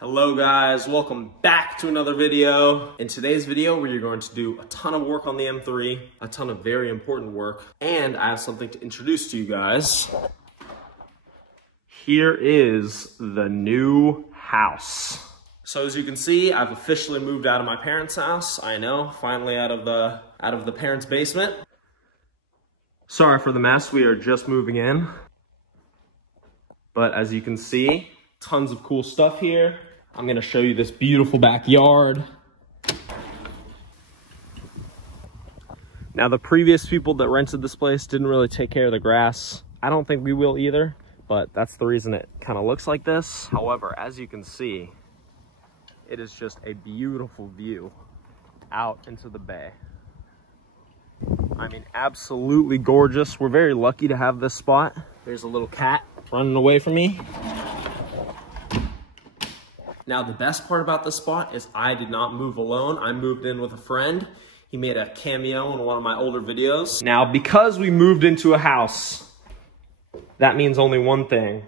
Hello guys, welcome back to another video. In today's video, we are going to do a ton of work on the M3, a ton of very important work, and I have something to introduce to you guys. Here is the new house. So as you can see, I've officially moved out of my parents' house. I know, finally out of the parents' basement. Sorry for the mess, we are just moving in. But as you can see, tons of cool stuff here. I'm gonna show you this beautiful backyard. Now, the previous people that rented this place didn't really take care of the grass. I don't think we will either, but that's the reason it kind of looks like this. However, as you can see, it is just a beautiful view out into the bay. I mean, absolutely gorgeous. We're very lucky to have this spot. There's a little cat running away from me. Now, the best part about this spot is I did not move alone. I moved in with a friend. He made a cameo in one of my older videos. Now, because we moved into a house, that means only one thing.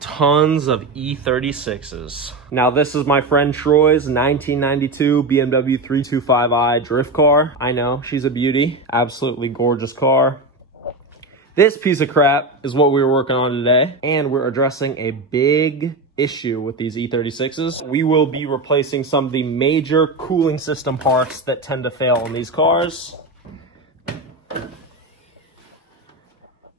Tons of E36s. Now, this is my friend Troy's 1992 BMW 325i drift car. I know, she's a beauty. Absolutely gorgeous car. This piece of crap is what we were working on today, and we're addressing a big issue with these E36s. We will be replacing some of the major cooling system parts that tend to fail on these cars.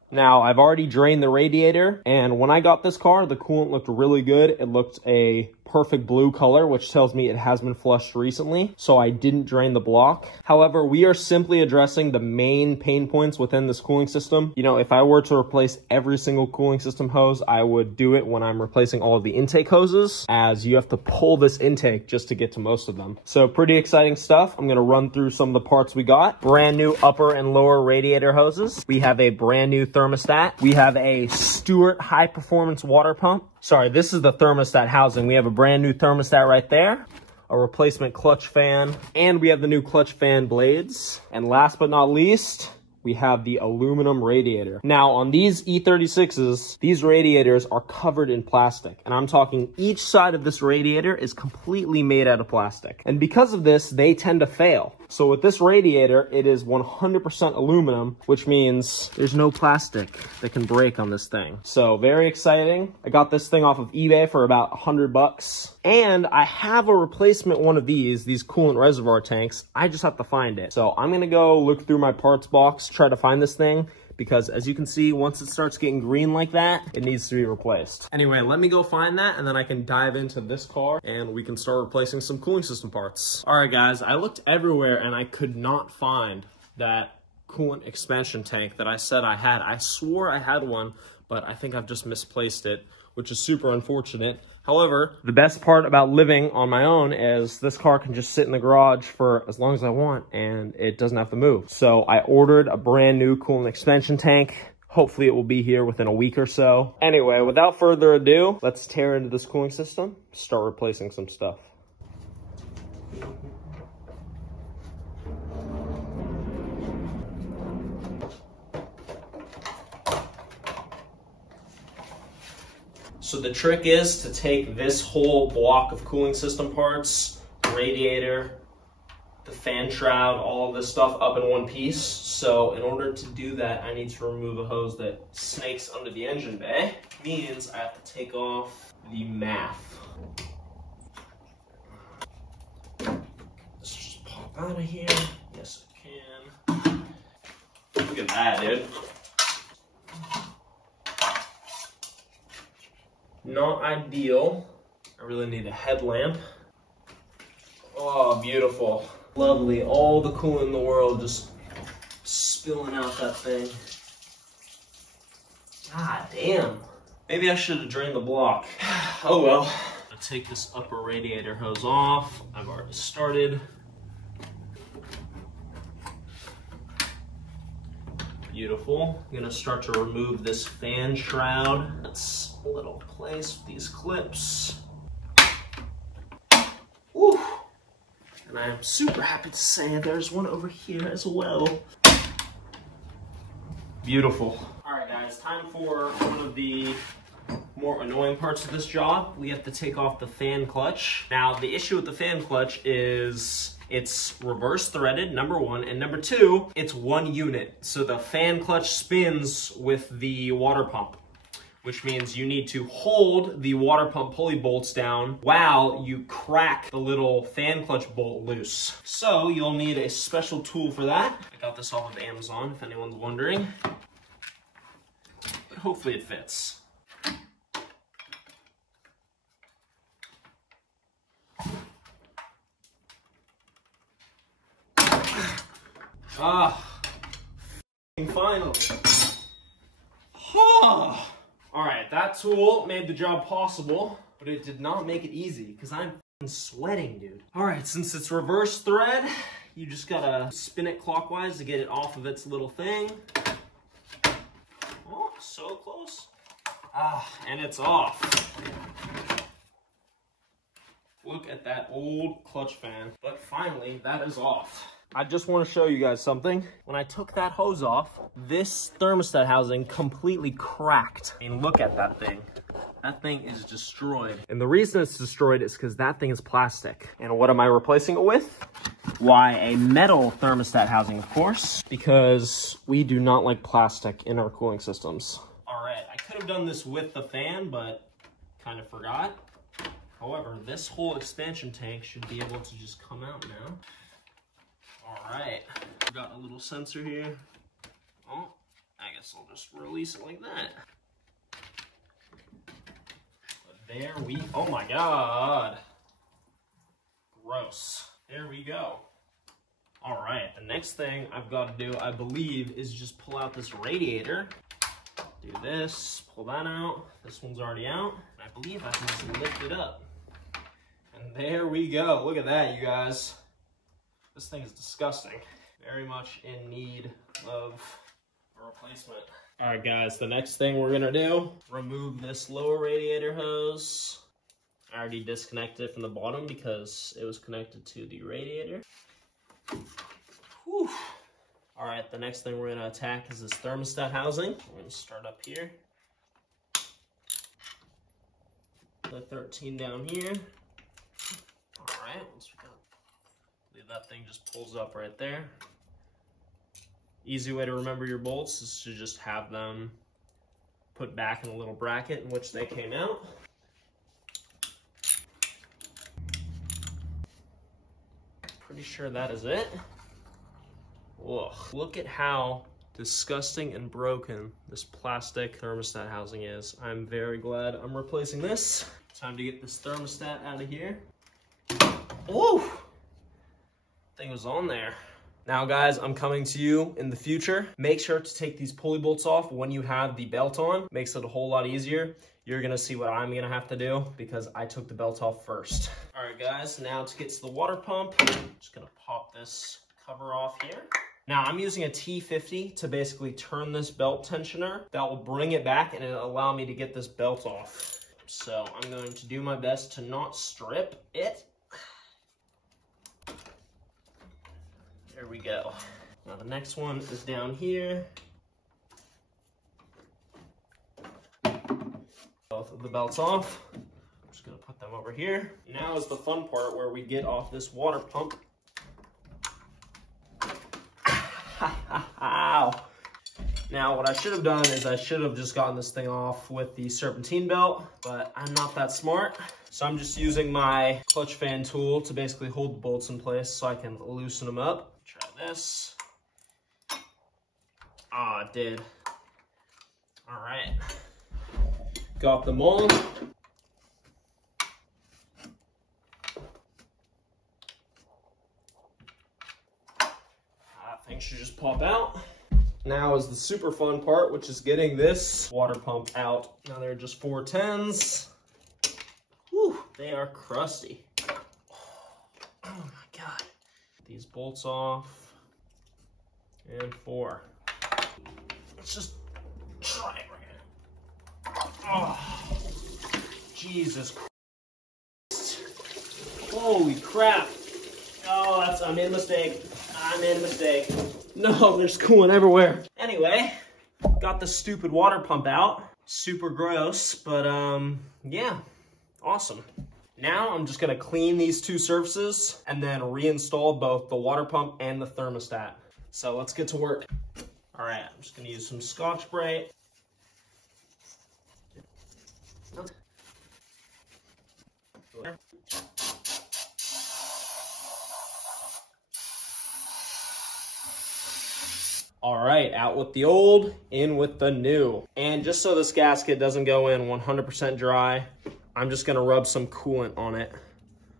Now, I've already drained the radiator, and when I got this car, the coolant looked really good. It looked a perfect blue color, which tells me it has been flushed recently, so I didn't drain the block. However, we are simply addressing the main pain points within this cooling system. You know, if I were to replace every single cooling system hose, I would do it when I'm replacing all of the intake hoses, as you have to pull this intake just to get to most of them. So pretty exciting stuff. I'm gonna run through some of the parts we got. Brand new upper and lower radiator hoses. We have a brand new thermostat. We have a Stewart high performance water pump. Sorry, this is the thermostat housing. We have a brand new thermostat right there, a replacement clutch fan, and we have the new clutch fan blades. And last but not least, we have the aluminum radiator. Now, on these E36s, these radiators are covered in plastic. And I'm talking each side of this radiator is completely made out of plastic. And because of this, they tend to fail. So with this radiator, it is 100% aluminum, which means there's no plastic that can break on this thing. So very exciting. I got this thing off of eBay for about 100 bucks. And I have a replacement one of these coolant reservoir tanks. I just have to find it. So I'm gonna go look through my parts box, try to find this thing, because as you can see, once it starts getting green like that, it needs to be replaced. Anyway, let me go find that, and then I can dive into this car and we can start replacing some cooling system parts. All right, guys, I looked everywhere and I could not find that coolant expansion tank that I said I had. I swore I had one, but I think I've just misplaced it, which is super unfortunate. However, the best part about living on my own is this car can just sit in the garage for as long as I want and it doesn't have to move. So I ordered a brand new coolant expansion tank. Hopefully it will be here within a week or so. Anyway, without further ado, let's tear into this cooling system, start replacing some stuff. So the trick is to take this whole block of cooling system parts, the radiator, the fan shroud, all of this stuff up in one piece. So in order to do that, I need to remove a hose that snakes under the engine bay. Means I have to take off the MAF. Let's just pop out of here. Yes, I can. Look at that, dude. Not ideal. I really need a headlamp. Oh, beautiful. Lovely. All the coolant in the world just spilling out that thing. God damn. Maybe I should have drained the block. Oh well. I'll take this upper radiator hose off. I've already started. Beautiful. I'm gonna start to remove this fan shroud. That's a little place with these clips. Woo! And I'm super happy to say there's one over here as well. Beautiful. All right, guys, time for one of the more annoying parts of this job. We have to take off the fan clutch. Now, the issue with the fan clutch is it's reverse threaded, number one, and number two, it's one unit. So the fan clutch spins with the water pump, which means you need to hold the water pump pulley bolts down while you crack the little fan clutch bolt loose. So you'll need a special tool for that. I got this off of Amazon, if anyone's wondering. But hopefully it fits. Finally. All right, that tool made the job possible, but it did not make it easy because I'm sweating, dude. All right, since it's reverse thread, you just gotta spin it clockwise to get it off of its little thing. Oh, so close. And it's off. Look at that old clutch fan. But finally, that is off. I just want to show you guys something. When I took that hose off, this thermostat housing completely cracked. I mean, look at that thing. That thing is destroyed. And the reason it's destroyed is because that thing is plastic. And what am I replacing it with? Why, a metal thermostat housing, of course, because we do not like plastic in our cooling systems. All right, I could have done this with the fan, but kind of forgot. However, this whole expansion tank should be able to just come out now. All right, we've got a little sensor here. Oh, I guess I'll just release it like that. But there we, oh my God. Gross. There we go. All right, the next thing I've got to do, I believe, is just pull out this radiator. Do this, pull that out. This one's already out. I believe I can just lift it up. And there we go. Look at that, you guys. This thing is disgusting. Very much in need of a replacement. All right, guys, the next thing we're gonna do, remove this lower radiator hose. I already disconnected it from the bottom because it was connected to the radiator. Whew. All right, the next thing we're gonna attack is this thermostat housing. We're gonna start up here. The 13 down here. All right, once we got, that thing just pulls up right there. Easy way to remember your bolts is to just have them put back in a little bracket in which they came out. Pretty sure that is it. Ugh. Look at how disgusting and broken this plastic thermostat housing is. I'm very glad I'm replacing this. Time to get this thermostat out of here. Woo! Thing was on there. Now guys, I'm coming to you in the future. Make sure to take these pulley bolts off when you have the belt on. Makes it a whole lot easier. You're gonna see what I'm gonna have to do because I took the belt off first. All right guys, now to get to the water pump, I'm just gonna pop this cover off here. Now I'm using a T50 to basically turn this belt tensioner. That will bring it back and it'll allow me to get this belt off. So I'm going to do my best to not strip it. There we go. Now the next one is down here. Both of the belts off. I'm just gonna put them over here. Now is the fun part where we get off this water pump. Ow. Now what I should have done is I should have just gotten this thing off with the serpentine belt, but I'm not that smart. So I'm just using my clutch fan tool to basically hold the bolts in place so I can loosen them up. Try this. Ah, it did. All right. Got them all. That thing should just pop out. Now is the super fun part, which is getting this water pump out. Now they're just 410s. Whew, they are crusty. Oh my God. These bolts off. And 4. Let's just try it right now. Oh, Jesus Christ. Holy crap. Oh, I made a mistake. I made a mistake. No, there's coolant everywhere. Anyway, got the stupid water pump out. super gross, but yeah, awesome. Now I'm just gonna clean these two surfaces and then reinstall both the water pump and the thermostat. So let's get to work. All right, I'm just gonna use some Scotch-Brite. All right, out with the old, in with the new. And just so this gasket doesn't go in 100% dry, I'm just gonna rub some coolant on it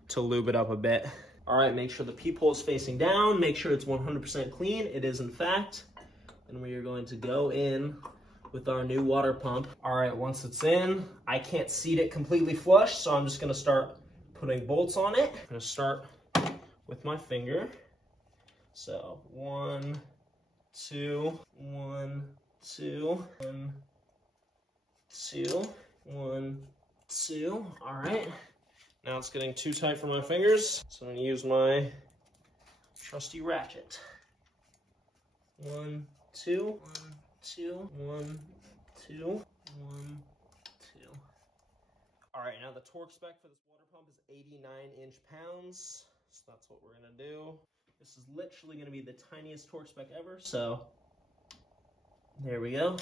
to lube it up a bit. All right, make sure the peephole is facing down, make sure it's 100% clean. It is in fact. And we are going to go in with our new water pump. All right, once it's in, I can't seat it completely flush, so I'm just gonna start putting bolts on it. I'm gonna start with my finger. So 1, 2, 1, 2, 1, 2, 1, 2. All right. Now it's getting too tight for my fingers, so I'm gonna use my trusty ratchet. 1, 2, 1, 2, 1, 2, 1, 2. All right, now the torque spec for this water pump is 89 inch-pounds, so that's what we're gonna do. This is literally gonna be the tiniest torque spec ever, so there we go.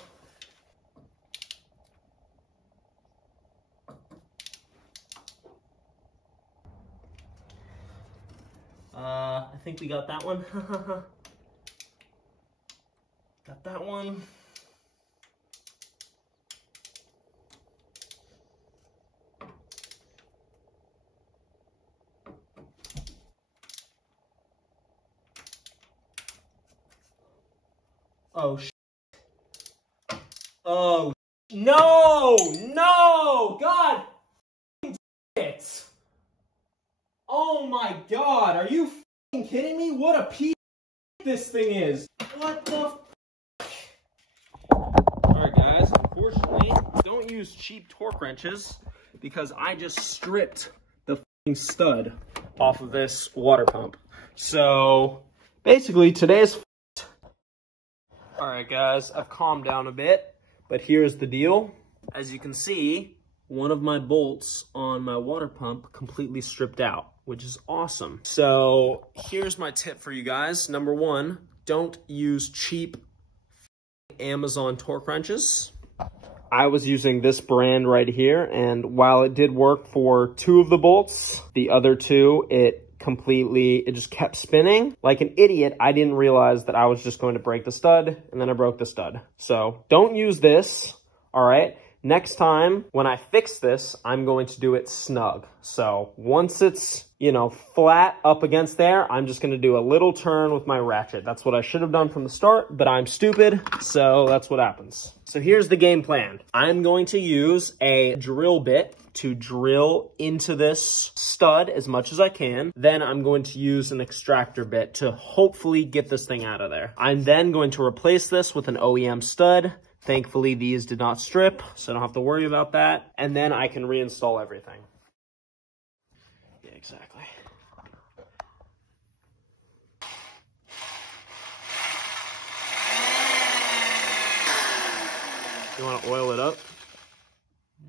I think we got that one. Got that one. Oh, oh, no, no, God, it. Oh my God, are you kidding me? What a piece this thing is. What the Alright guys, unfortunately, don't use cheap torque wrenches because I just stripped the stud off of this water pump. So, basically, today's Alright guys, I've calmed down a bit, but here's the deal. As you can see, one of my bolts on my water pump completely stripped out, which is awesome. So here's my tip for you guys. Number one, don't use cheap Amazon torque wrenches. I was using this brand right here, and while it did work for 2 of the bolts, the other 2, it just kept spinning. Like an idiot, I didn't realize that I was just going to break the stud, and then I broke the stud. So don't use this, all right? Next time, when I fix this, I'm going to do it snug. So once it's, you know, flat up against there, I'm just gonna do a little turn with my ratchet. That's what I should have done from the start, but I'm stupid, so that's what happens. So here's the game plan. I'm going to use a drill bit to drill into this stud as much as I can. Then I'm going to use an extractor bit to hopefully get this thing out of there. I'm then going to replace this with an OEM stud. Thankfully, these did not strip, so I don't have to worry about that. And then I can reinstall everything. Yeah, exactly. You want to oil it up?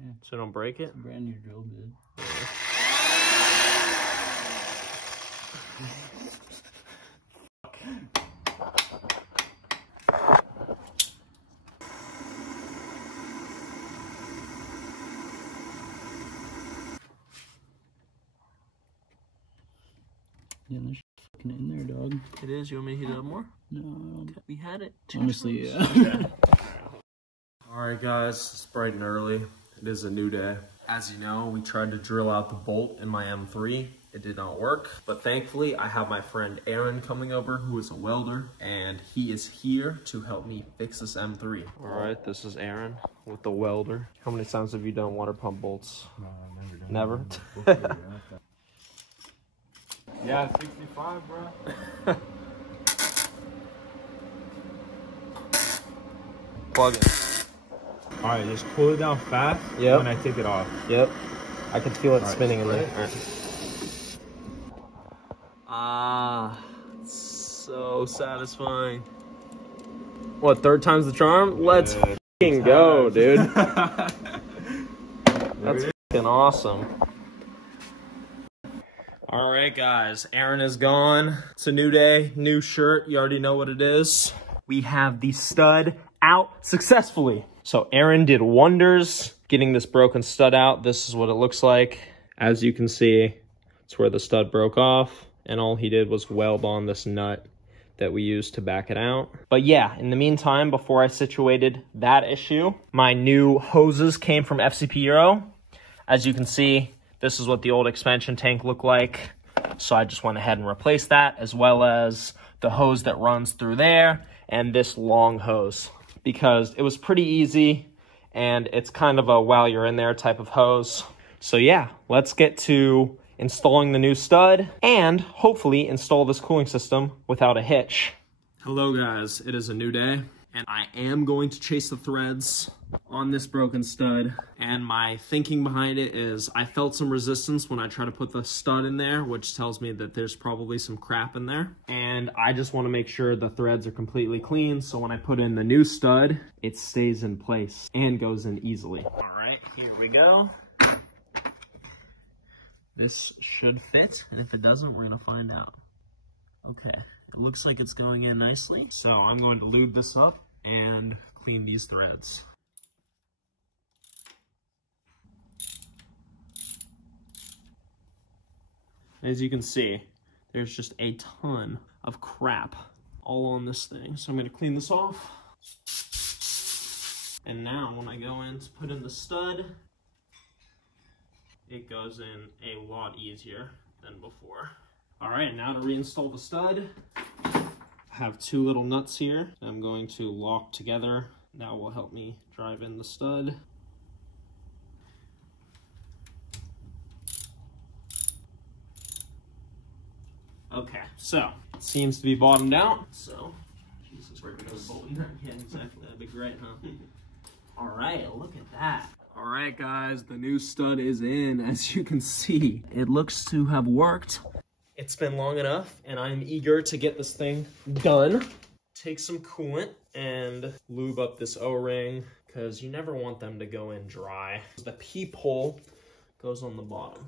Yeah. So don't break it? Brand new drill bit. Yeah. Yeah, there's fucking in there, dog. It is? You want me to heat it up more? No, I don't. We had it. Honestly, yeah. Alright guys, it's bright and early. It is a new day. As you know, we tried to drill out the bolt in my M3. It did not work, but thankfully I have my friend Aaron coming over, who is a welder, and he is here to help me fix this M3. Alright, this is Aaron with the welder. How many times have you done water pump bolts? No, I've never done Never? that. Yeah, 65, bro. Plug it. All right, just pull it down fast when I take it off. Yep. I can feel it spinning in there. Right. All right. Ah, so satisfying. What, 3rd time's the charm? Let's go, dude. That's fucking awesome. All right, guys, Aaron is gone. It's a new day, new shirt. You already know what it is. We have the stud out successfully. So Aaron did wonders getting this broken stud out. This is what it looks like. As you can see, it's where the stud broke off, and all he did was weld on this nut that we used to back it out. But yeah, in the meantime, before I situated that issue, my new hoses came from FCP Euro. As you can see, this is what the old expansion tank looked like. So I just went ahead and replaced that, as well as the hose that runs through there and this long hose, because it was pretty easy and it's kind of a while you're in there type of hose. So yeah, let's get to installing the new stud and hopefully install this cooling system without a hitch. Hello guys, it is a new day and I am going to chase the threads on this broken stud. And my thinking behind it is I felt some resistance when I try to put the stud in there, which tells me that there's probably some crap in there. And I just want to make sure the threads are completely clean, so when I put in the new stud, it stays in place and goes in easily. All right, here we go. This should fit, and if it doesn't, we're gonna find out. Okay, it looks like it's going in nicely. So I'm going to lube this up and clean these threads. As you can see, there's just a ton of crap all on this thing. So I'm gonna clean this off. And now when I go in to put in the stud, it goes in a lot easier than before. All right, now to reinstall the stud. I have two little nuts here that I'm going to lock together. That will help me drive in the stud. Okay, so it seems to be bottomed out. So, Jesus, where goes bolting? Yeah, exactly. That'd be great, huh? All right, look at that. All right, guys, the new stud is in. As you can see, it looks to have worked. It's been long enough, and I'm eager to get this thing done. Take some coolant and lube up this O-ring, because you never want them to go in dry. The peephole goes on the bottom.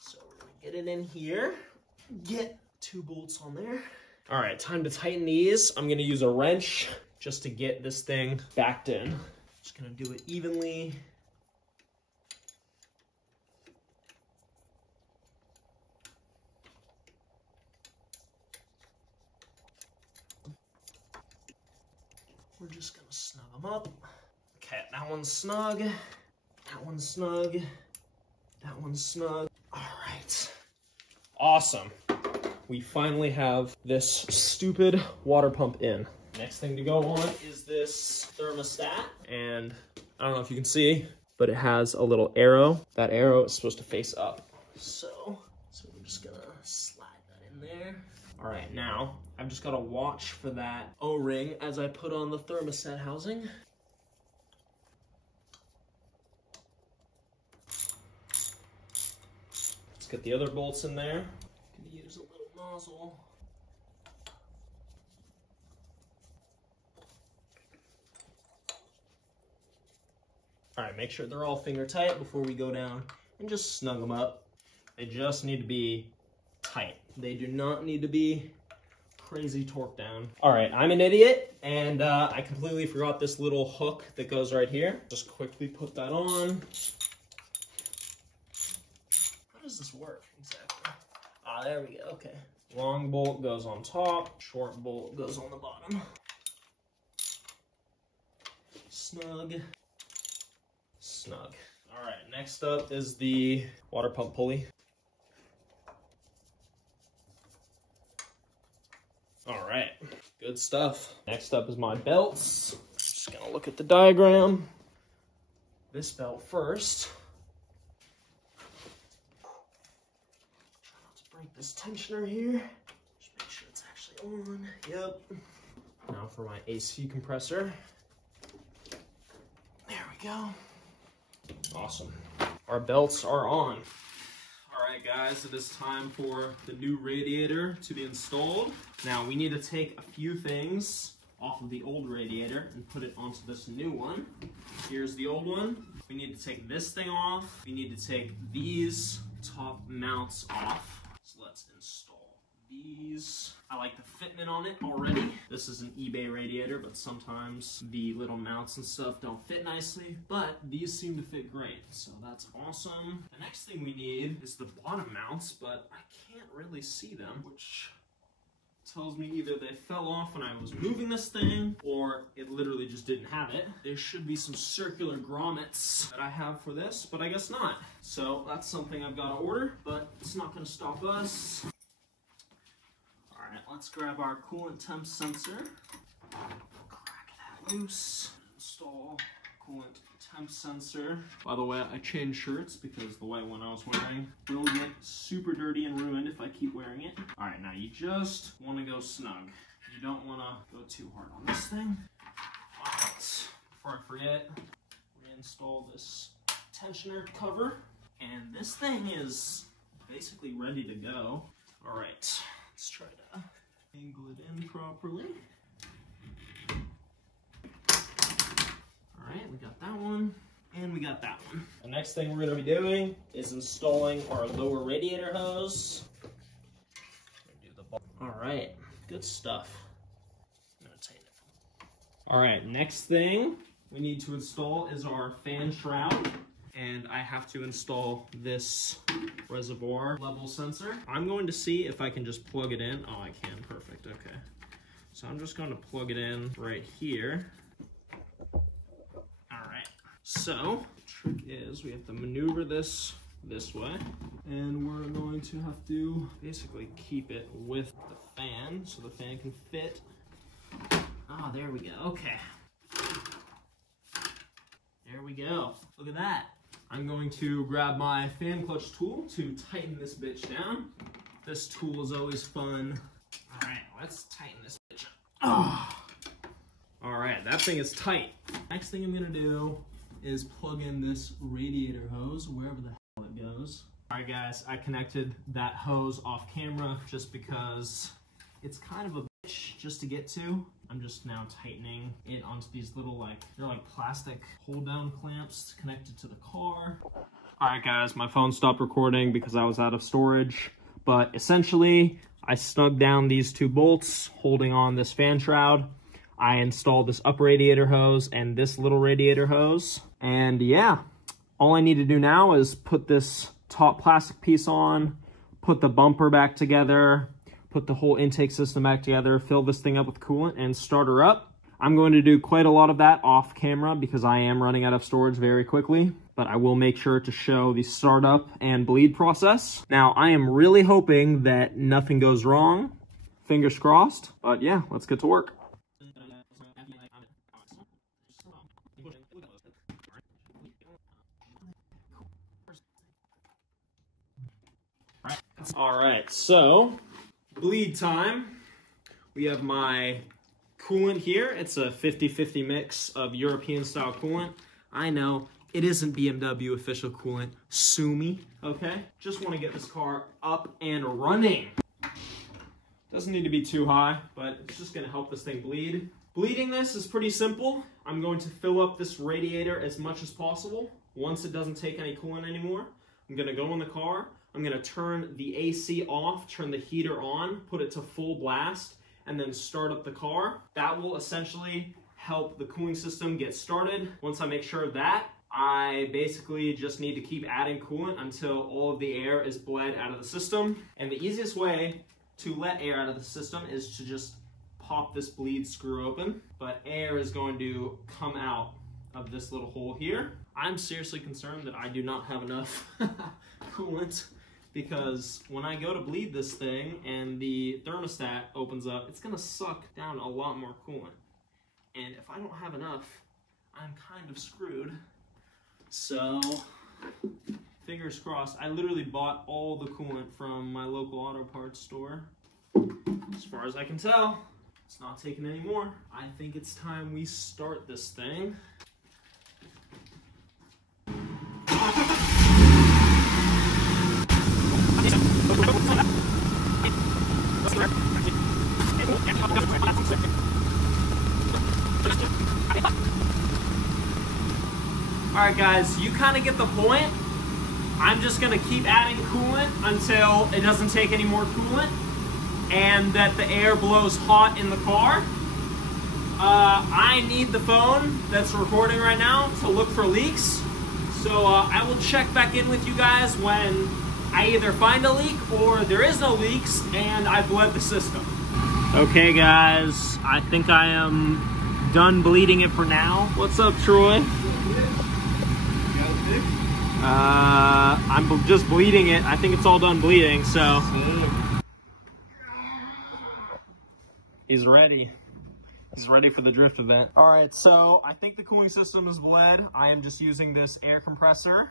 So we're gonna get it in here. Get two bolts on there. All right, time to tighten these. I'm gonna use a wrench just to get this thing backed in. Just gonna do it evenly. We're just gonna snug them up. Okay, that one's snug. That one's snug. That one's snug. All right. Awesome. We finally have this stupid water pump in. Next thing to go on is this thermostat. And I don't know if you can see, but it has a little arrow. That arrow is supposed to face up. So we're just gonna slide that in there. All right, now I've just gotta watch for that O-ring as I put on the thermostat housing. Let's get the other bolts in there. Gonna use a little nozzle. All right, make sure they're all finger tight before we go down and just snug them up. They just need to be tight. They do not need to be crazy torqued down. All right, I'm an idiot, and I completely forgot this little hook that goes right here. Just quickly put that on. How does this work exactly? Ah, there we go, okay. Long bolt goes on top, short bolt goes on the bottom. Snug. Snug. All right, next up is the water pump pulley. All right, good stuff. Next up is my belts. Just gonna look at the diagram. This belt first. Try not to break this tensioner here. Just make sure it's actually on. Yep. Now for my AC compressor. There we go. Awesome. Our belts are on. All right, guys, it is time for the new radiator to be installed. Now, we need to take a few things off of the old radiator and put it onto this new one. Here's the old one. We need to take this thing off. We need to take these top mounts off. So let's install these. I like the fitment on it already. This is an eBay radiator, but sometimes the little mounts and stuff don't fit nicely, but these seem to fit great, so that's awesome. The next thing we need is the bottom mounts, but I can't really see them, which tells me either they fell off when I was moving this thing, or it literally just didn't have it. There should be some circular grommets that I have for this, but I guess not. So that's something I've got to order, but it's not going to stop us. All right, let's grab our coolant temp sensor, crack that loose, install coolant temp sensor. By the way, I changed shirts because the white one I was wearing will get super dirty and ruined if I keep wearing it. All right, now you just want to go snug. You don't want to go too hard on this thing. All right, before I forget, reinstall this tensioner cover. And this thing is basically ready to go. All right, let's try to angle it in properly. All right, we got that one, and we got that one. The next thing we're gonna be doing is installing our lower radiator hose. All right, good stuff. I'm gonna tighten it. All right, next thing we need to install is our fan shroud. And I have to install this reservoir level sensor. I'm going to see if I can just plug it in. Oh, I can, perfect, okay. So I'm just going to plug it in right here. So, the trick is we have to maneuver this way, and we're going to have to basically keep it with the fan so the fan can fit. Ah, there we go, okay. There we go, look at that. I'm going to grab my fan clutch tool to tighten this bitch down. This tool is always fun. All right, let's tighten this bitch up. Oh. All right, that thing is tight. Next thing I'm gonna do is plug in this radiator hose wherever the hell it goes. All right guys, I connected that hose off camera just because it's kind of a bitch just to get to. I'm just now tightening it onto these little they're like plastic hold down clamps connected to the car. All right guys, my phone stopped recording because I was out of storage, but essentially I snugged down these two bolts holding on this fan shroud. I installed this up radiator hose and this little radiator hose. And yeah, all I need to do now is put this top plastic piece on, put the bumper back together, put the whole intake system back together, fill this thing up with coolant, and start her up. I'm going to do quite a lot of that off camera because I am running out of storage very quickly, but I will make sure to show the startup and bleed process. Now, I am really hoping that nothing goes wrong. Fingers crossed, but yeah, let's get to work. All right, so bleed time. We have my coolant here. It's a 50-50 mix of European style coolant. I know it isn't BMW official coolant. Sue me, okay? Just want to get this car up and running. Doesn't need to be too high, but it's just gonna help this thing bleed. Bleeding this is pretty simple. I'm going to fill up this radiator as much as possible. Once it doesn't take any coolant anymore, I'm gonna go in the car. I'm gonna turn the AC off, turn the heater on, put it to full blast, and then start up the car. That will essentially help the cooling system get started. Once I make sure of that, I basically just need to keep adding coolant until all of the air is bled out of the system. And the easiest way to let air out of the system is to just pop this bleed screw open, but air is going to come out of this little hole here. I'm seriously concerned that I do not have enough coolant, because when I go to bleed this thing and the thermostat opens up, it's gonna suck down a lot more coolant. And if I don't have enough, I'm kind of screwed. So, fingers crossed. I literally bought all the coolant from my local auto parts store. As far as I can tell, it's not taking any more. I think it's time we start this thing. right, guys, you kind of get the point. I'm just gonna keep adding coolant until it doesn't take any more coolant and that the air blows hot in the car. I need the phone that's recording right now to look for leaks. So I will check back in with you guys when I either find a leak or there is no leaks and I bled the system. Okay, guys, I think I am done bleeding it for now. What's up, Troy? I'm just bleeding it. I think it's all done bleeding, so. He's ready. He's ready for the drift event. All right, so I think the cooling system is bled. I am just using this air compressor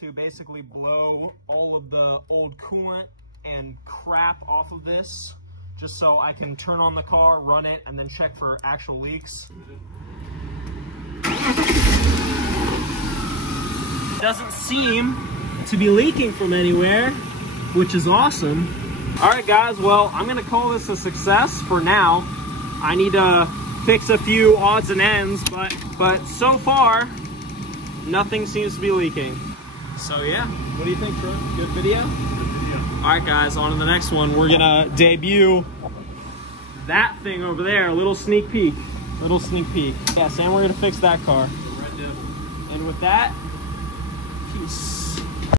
to basically blow all of the old coolant and crap off of this, just so I can turn on the car, run it, and then check for actual leaks. Doesn't seem to be leaking from anywhere, which is awesome. All right, guys, well, I'm gonna call this a success for now. I need to fix a few odds and ends, but so far, nothing seems to be leaking. So yeah, what do you think, Troy? Good video? Good video. All right, guys, on to the next one. We're gonna debut that thing over there, a little sneak peek. Little sneak peek. Yeah, Sam, we're gonna fix that car. And with that, peace.